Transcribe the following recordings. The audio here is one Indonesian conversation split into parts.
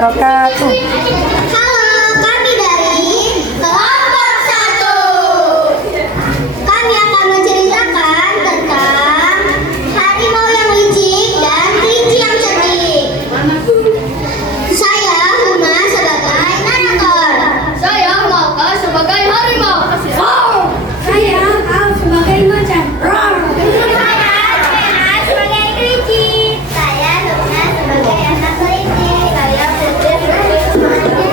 wabarakatuh. Halo, kami dari kelompok 1. Kami akan menceritakan tentang harimau yang licik dan kelinci yang cerdik. Saya Huma sebagai narator. Saya Maka sebagai harimau. Saya Al sebagai macan. Saya Kena sebagai kelinci. Saya Luna sebagai anak kelinci. Saya Putri sebagai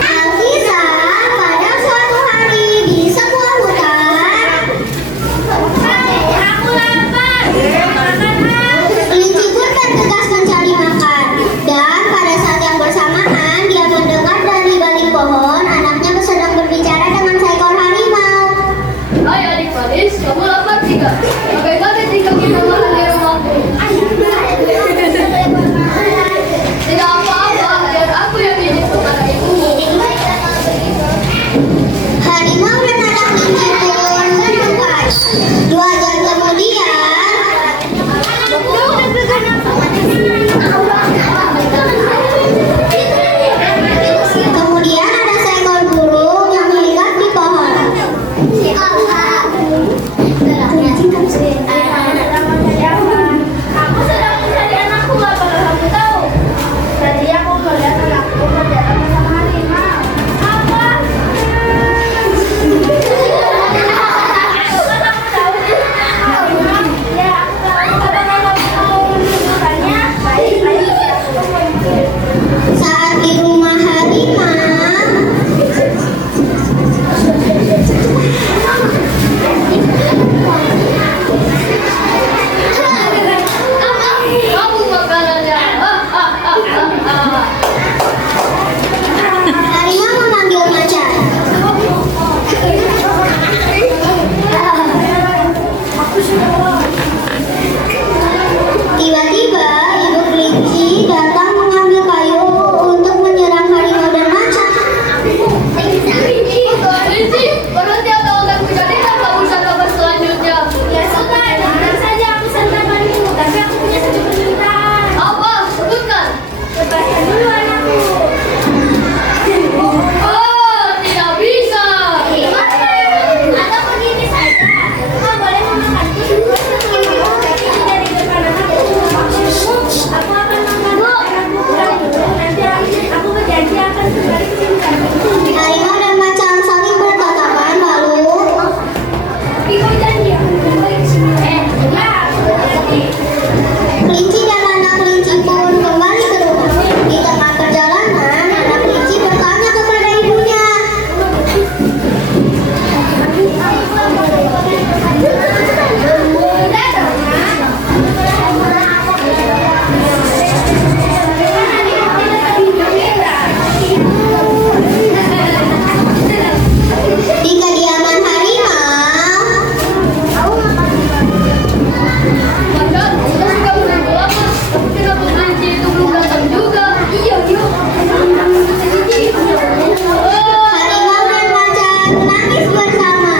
Alkisah pada suatu hari di sebuah hutan. Aku lapar. Kelinci pun bergegas mencari makan. Dan pada saat yang bersamaan dia mendengar dari balik pohon anaknya sedang berbicara dengan seekor harimau. Hai adik manis, kamu lapar tidak? Bagaimana jika kita makan di rumahku? Tidak apa-apa, biar aku yang izin kepada ibumu. Harimau dan anak kelinci pun berdebat. 2 jam kemudian, ada seekor burung yang melihat di pohon. Aku sedang mencari anakku, apakah kamu tahu? Tadi aku melihat anakku berjalan bersama harimau. Apa? Apakah kamu tahu? Ya, apakah kamu mau menunjukkannya? Baik, aku tunggu. Saat di rumah harimau, Kamu makanannya. harimau memanggil macan. Tiba-tiba ibu kelinci datang mengambil kayu untuk menyerang harimau dan macan. Kelinci, berhenti atau akan kujadikan kamu sahabat selanjutnya. Ya sudah, tenang saja aku santapanmu, tapi aku punya satu permintaan. Apa? Sebutkan. Lepaskan dulu anakku. Oh, tidak bisa. Atau begini saja, kau boleh memakanku sebelum tapi dari depan anakku. Aku akan memakan anakku pulang. Nanti aku berjanji akan kembali ke sini. Harimau dan macan saling bertatapan lalu Tapi kau janji akan kembali ke sini. Ya, aku berjanji. kelinci dan anak kelinci pun kembali ke rumah. Di tengah perjalanan, anak kelinci bertanya kepada ibunya. Di kediaman harimau, Macan, kita sudah menunggu lama. Tapi kenapa kelinci itu belum datang juga? Iya. harimau dan macan menangis bersama.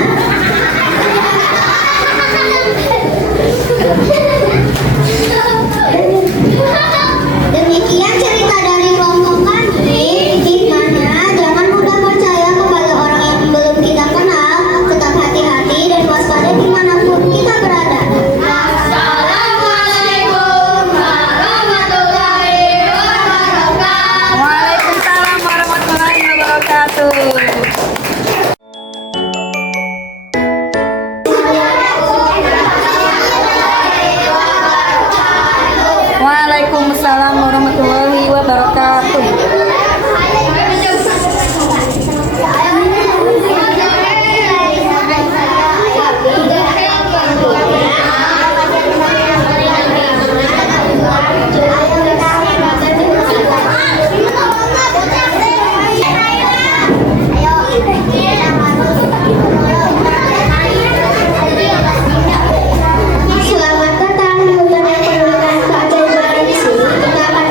Demikian cerita dari kelompok kami. Hikmahnya, jangan mudah percaya kepada orang yang belum kita kenal. Tetap hati-hati dan waspada dimanapun kita berada. Assalamualaikum warahmatullahi wabarakatuh. Waalaikumsalam warahmatullahi wabarakatuh. Waalaikumsalam warahmatullahi wabarakatuh. Selamat datang di hutan yang penuh dengan keajaiban di sini. Kita akan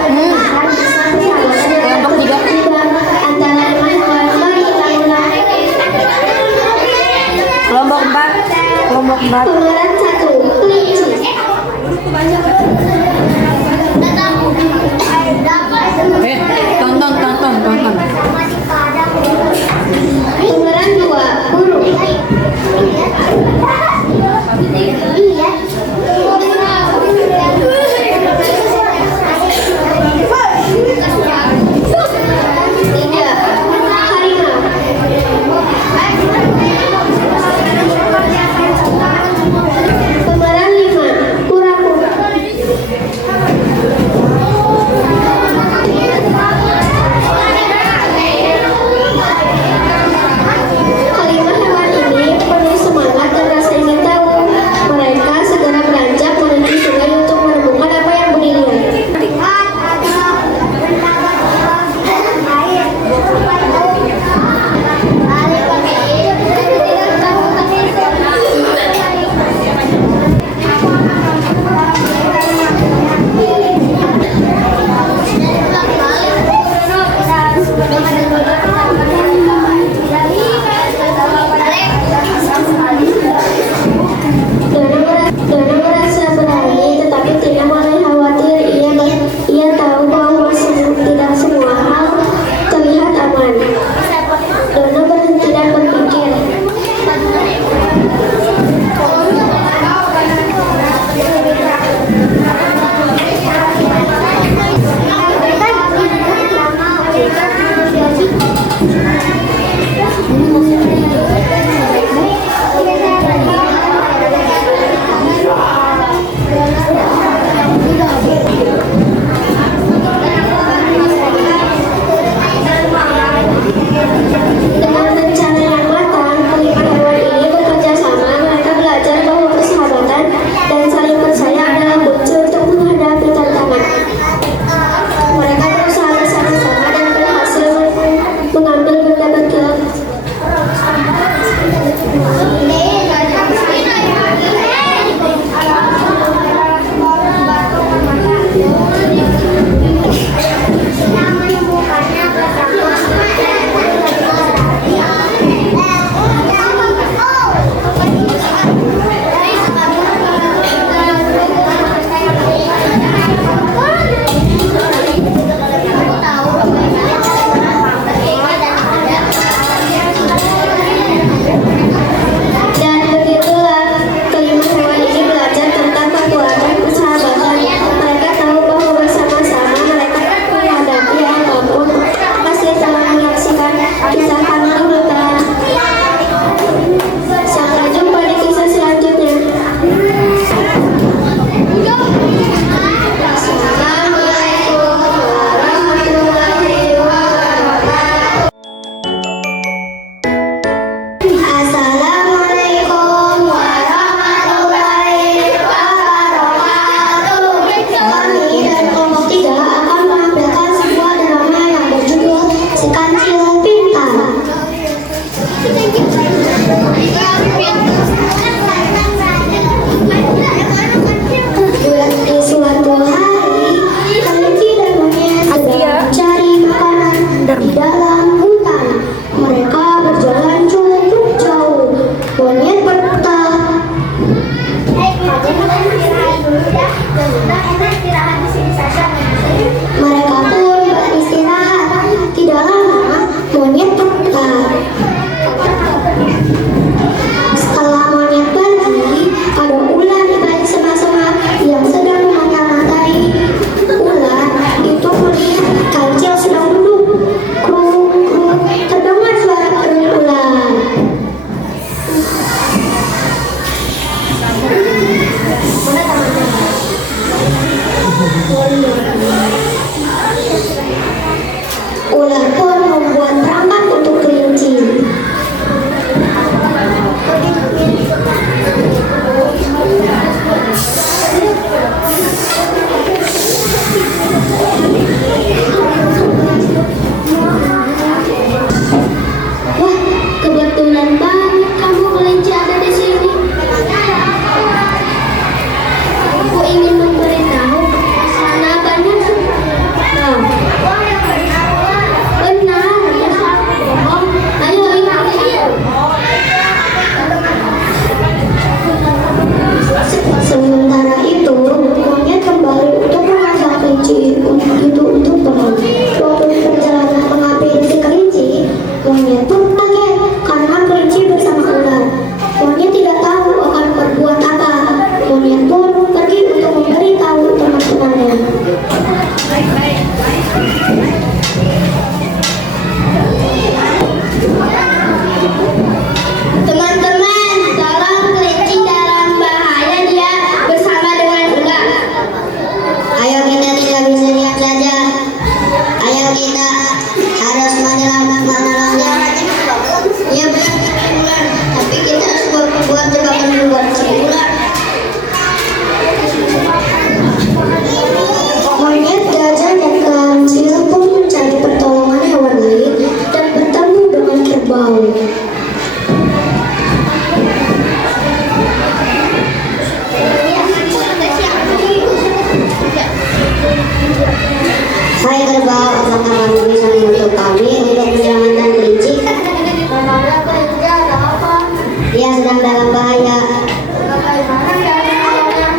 Hai kerbau, apakah kamu bisa membantu kami untuk menyelamatkan kelinci? Bagaimana kelinci ada apa? Dia sedang dalam bahaya. Bagaimana cara menolongnya?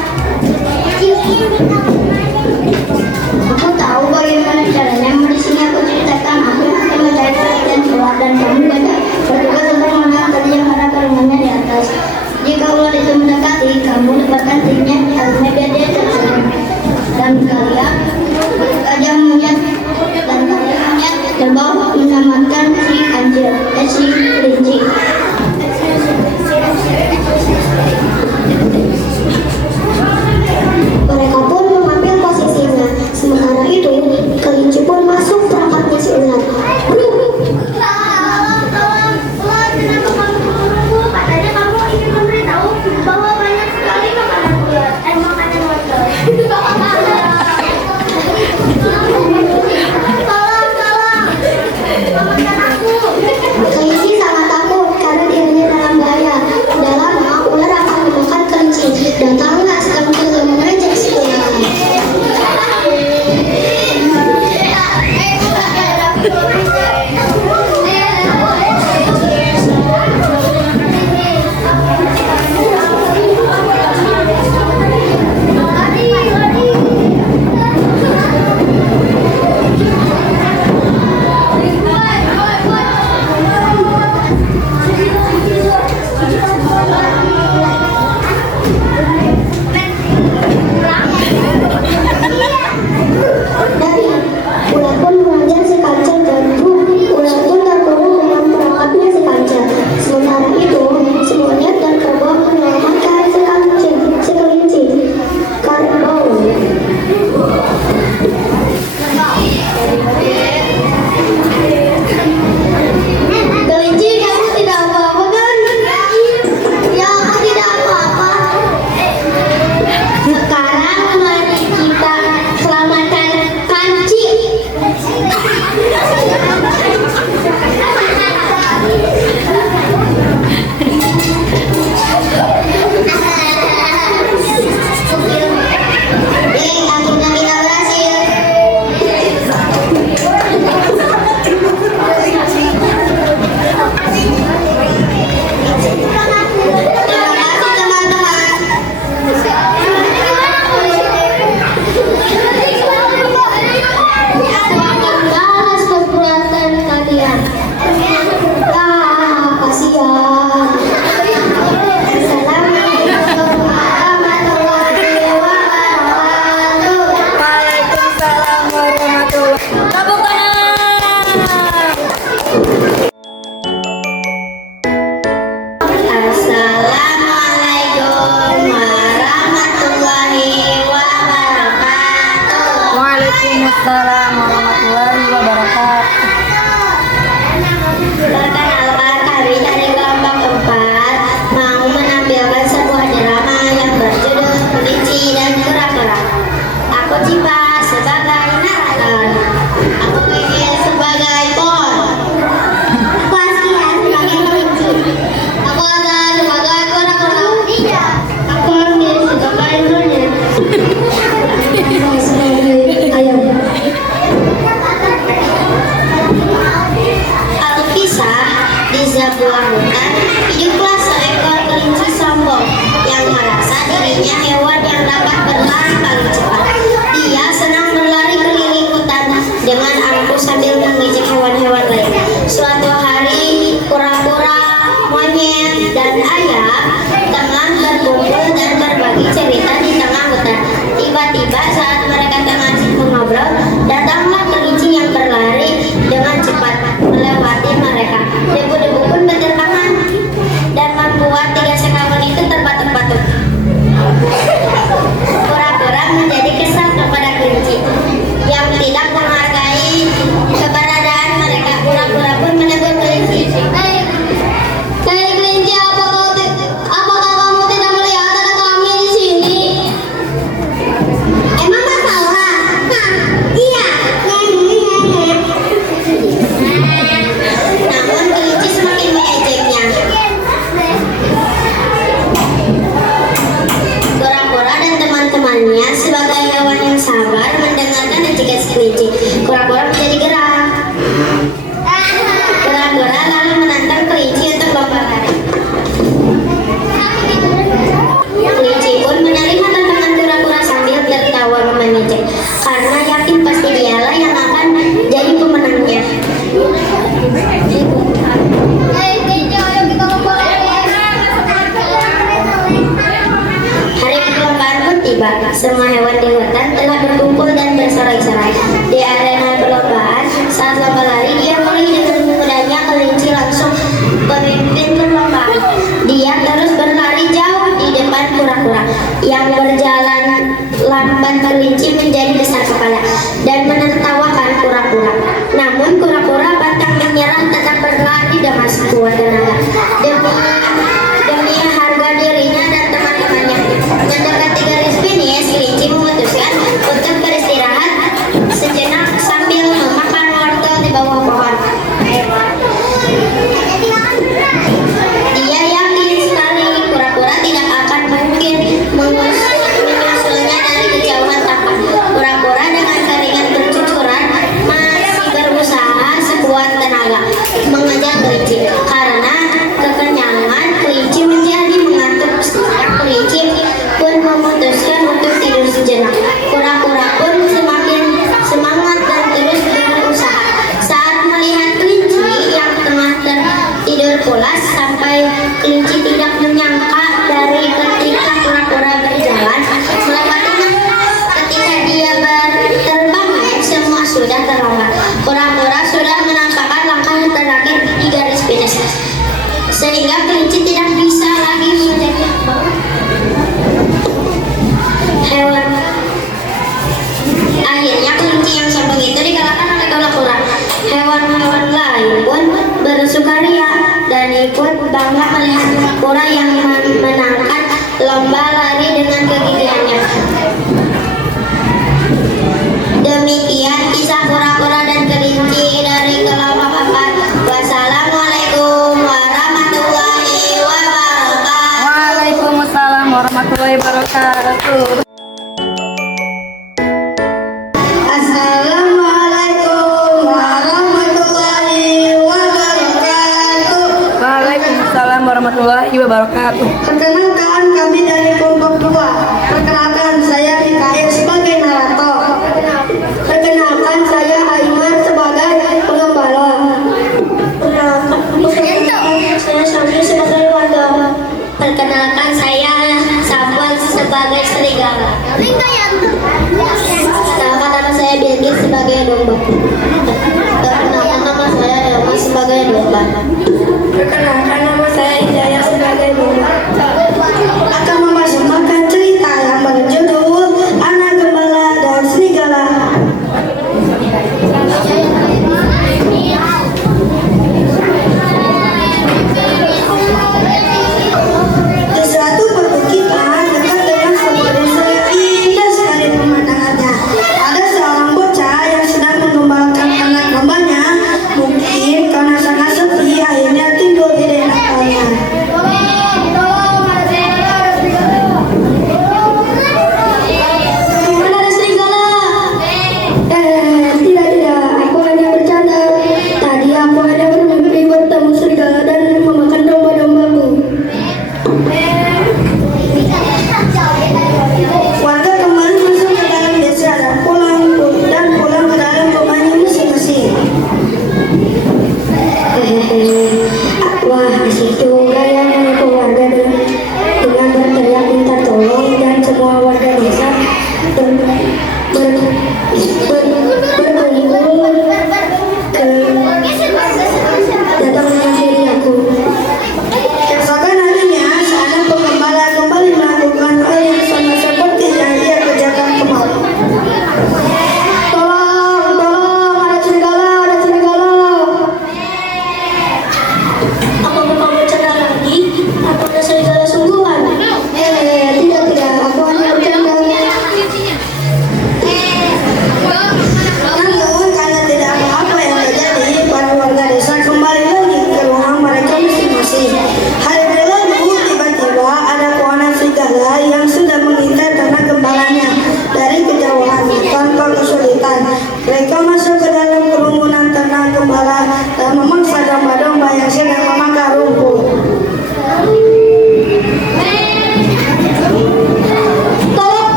Aku tahu bagaimana caranya. Di sini aku ceritakan. Aku akan mencari perhatian keluar dan kamu bertugas untuk mengangkat yang ada kerumunan di atas. Jika ular itu mendekati, kamu lepaskan tingnya agar dia tersenyum. Dan kalian gajah monyet dan kalian monyet terbang menyelamatkan si kelinci. Mereka pun mengambil posisinya. Sementara itu, kelinci pun masuk perangkapnya si ular. Tolong, kenapa kamu menunggu? Katanya kamu ingin memberitahu bahwa banyak sekali makanan ular. Makanan wortel. Tolong, selamatkan aku. Kelinci sangat takut karena dirinya dalam bahaya. Tidak lama, ular akan memakan kelinci. Datanglah sedang mengejek si ular. Tapi ular pun mengejar si kancil dan ular pun terkurung dengan perangkapnya si kancil. Sementara itu, si monyet dan kerbau menyelamatkan si kelinci. Kerbau. Kelinci, kamu tidak apa-apa kan? Ya, aku tidak apa-apa. Sekarang mari kita selamatkan kanci. Akhirnya kita berhasil. Terima kasih teman-teman. Aku akan balas perbuatan kalian. Kasihan. Assalamualaikum warahmatullahi wabarakatuh. Waalaikumsalam warahmatullahi wabarakatuh. Tepuk tangan. Assalamualaikum warahmatullahi wabarakatuh. Waalaikumsalam warahmatullahi wabarakatuh. Perkenalkan, kami dari kelompok 4 mau menampilkan sebuah drama yang berjudul Kelinci dan Kura-kura. Aku Cipa sebagai narator. Aku Kiki sebagai Pon. Aku Askia sebagai kelinci. Aku Azan sebagai kura-kura. Iya. Aku Amir sebagai monyet. Aku sebagai ayam. Alkisah di sebuah hutan hiduplah seekor kelinci sombong yang merasa dirinya hewan yang dapat berlari paling cepat. Dia senang berlari keliling hutan dengan angkuh sambil mengejek hewan-hewan lain. Suatu hari, kura-kura, monyet, dan ayam tengah berkumpul dan berbagi cerita di tengah hutan. Tiba-tiba saat mereka tengah mengobrol, datanglah kelinci yang berlari dengan cepat melewati mereka. Debu-debu pun berterbangan dan membuat 3 sekawan itu terbatuk-batuk. Kura-kura menjadi kesal kepada kelinci yang tidak menghargai keberadaan mereka. Kura-kura pun menegur kelinci. Hei kelinci, apakah kamu tidak melihat ada kami di sini? Emang masalah? Iya. Namun kelinci semakin mengejeknya. Kura-kura dan teman-temannya sebagai hewan yang sabar mendengarkan ejekan kelinci. Kura-kura menjadi geram. Kura-kura lalu menantang kelinci untuk lomba lari. Kelinci pun menerima tantangan kura-kura sambil tertawa mengejek karena yakin pasti dialah yang akan jadi pemenangnya. Hari perlombaan pun tiba. Semua hewan di hutan telah berkumpul dan bersorak-sorai. Di arena perlombaan, saat lomba lari, dia mulai dengan mudahnya kelinci langsung memimpin perlombaan. Dia terus berlari jauh di depan kura-kura. Yang berjalan lambat kelinci menjadi besar kepala dan menertawakan kura-kura. Namun kura-kura pantang menyerah, tetap berlari dengan sekuat tenaga. Demi harga dirinya dan teman-temannya. Mendekati garis finish, kelinci memutuskan untuk beristirahat sejenak sambil memakan wortel di bawah pohon. Dia yakin sekali kura-kura tidak akan mungkin menyusulnya dari kejauhan tapak. Kura-kura dengan keringat bercucuran masih berusaha sekuat tenaga mengejar kelinci. Karena kekenyangan, kelinci menjadi mengantuk. Kelinci pun memutuskan untuk tidur sejenak. Kura-kura pun semakin semangat dan terus berusaha. Saat melihat kelinci yang tengah tertidur pulas, sampai kelinci tidak menyangka dari ketika kura-kura berjalan melewatinya. Ketika dia terbangun, semua sudah terlambat. Kura-kura sudah menampakkan langkah terakhir di garis finish, sehingga kelinci tidak bisa lagi menjadi hewan. Akhirnya kelinci yang sombong itu dikalahkan oleh kura-kura. Hewan-hewan lain pun bersukaria dan ikut bangga melihat kura yang memenangkan lomba lari dengan kegigihannya. Demikian kisah kura-kura dan kelinci dari kelompok 4. Wassalamualaikum warahmatullahi wabarakatuh. Waalaikumsalam warahmatullahi wabarakatuh. Assalamualaikum warahmatullahi wabarakatuh. Waalaikumsalam warahmatullahi wabarakatuh. Perkenalkan, kami dari kelompok 2. Perkenalkan, saya Mikael sebagai narator. Perkenalkan, saya Aiman sebagai pengembala. Perkenalkan, saya Samir sebagai warga. Perkenalkan, saya Samuel sebagai serigala. Perkenalkan, nama saya Birgit sebagai domba. Perkenalkan, nama saya Elma sebagai domba. Perkenalkan,